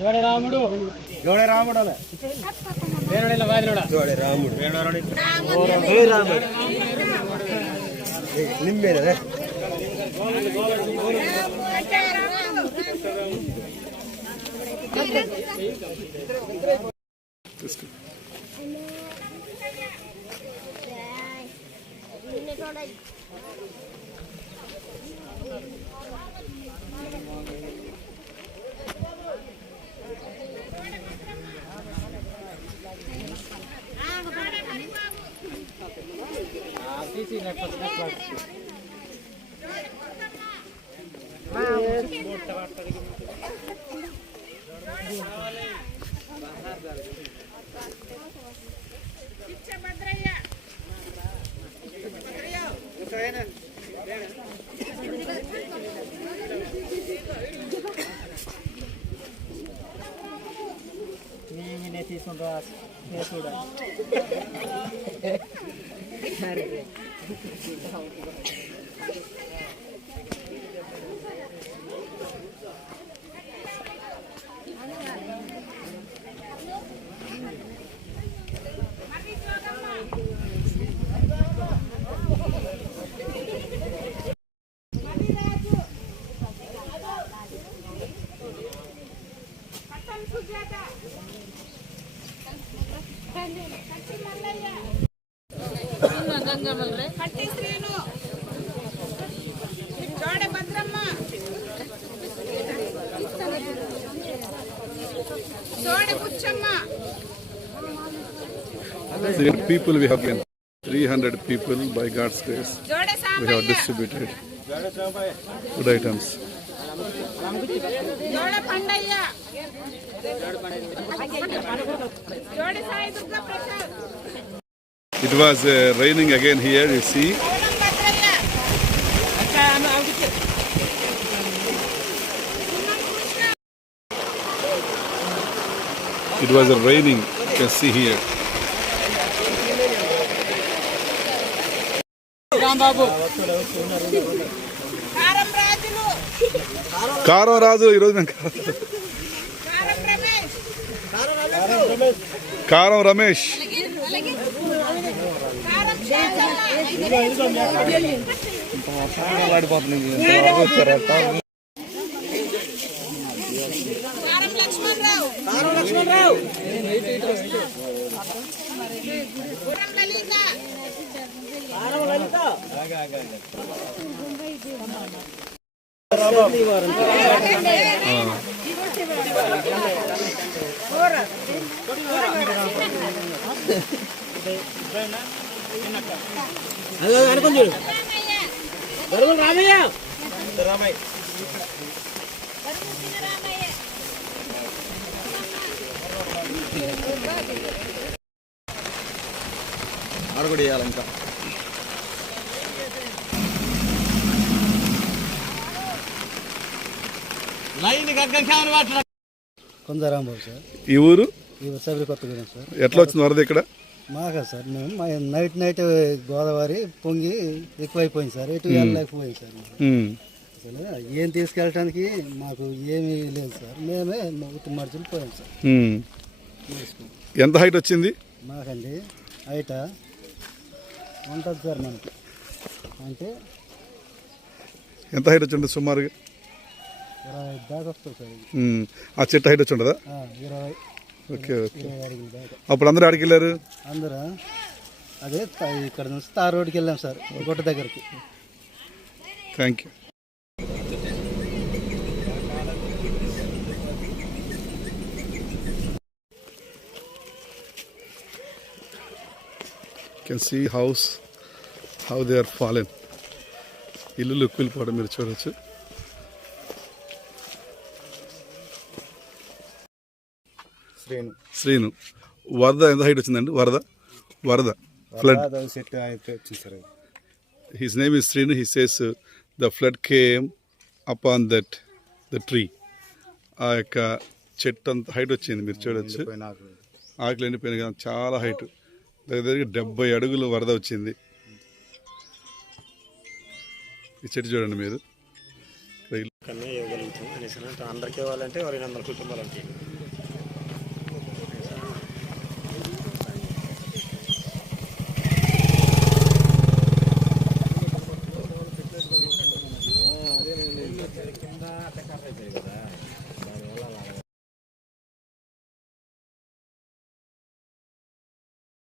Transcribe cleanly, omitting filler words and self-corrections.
జోడే రాముడు జోడే రాముడు వేణుడెల వాదినోడా జోడే రాముడు వేణుడోడి జోడే రాముడు నిమ్మేరే నేనే తీసుకుంటా చూడ People we have been 300 people by God's grace. We have distributed food items. It was raining again here, you see. It was raining, you can see here. కారం రాజు ఈరోజు మేము కారం రమేష్ అనుకుని చూడు రామయ్య రామయ్య ఆడగొడి వేయాలి ఇంకా కొందరాంబాబు సార్. ఈ ఊరు సబరి కొత్తగూడెం సార్. ఎట్లా వచ్చింది వరద ఇక్కడ? మాకా సార్ మేము నైట్ గోదావరి పొంగి ఎక్కువైపోయింది సార్. ఎటు వెళ్ళలేకపోయింది సార్. అసలు ఏం తీసుకెళ్ళడానికి మాకు ఏమీ లేదు సార్. మేమే మడుచులు పోయాం సార్. ఎంత హైట్ వచ్చింది మాకండి? హైట్ ఉంటుంది సార్ మనకి. అంటే ఎంత హైట్ వచ్చింది సుమారుగా? 20 దాకా వస్తుంది సార్. ఆ చెట్టు హైట్ వచ్చి ఉండదా? 20. Okay okay. అప్పుడు అందరూ ఆడికి వెళ్ళారు? అందరూ అదే ఇక్కడ నుంచి తార్ రోడ్కి వెళ్ళాం సార్, గుట్ట దగ్గరికి. Thank you. Can see house how they are fallen. ఇల్లు ఉక్కిలిపోవడం మీరు చూడవచ్చు. శ్రీను, వరద ఎంత హైట్ వచ్చిందండి? వరద ఫ్లడ్. సెట్ వచ్చింది sir. His name is Srinu. He says the flood came upon the tree. ఆ యొక్క చెట్టు అంత హైట్ వచ్చింది, మీరు చూడొచ్చు. ఆకులు ఎండిపోయినాయి కదా, చాలా హైట్, దగ్గర 70 అడుగులు వరద వచ్చింది. ఈ చెట్టు చూడండి మీరు. ఇవ్వగలుగుతాం అనేసి అందరికీ ఇవ్వాలంటే 200 కుటుంబాలకి. కింద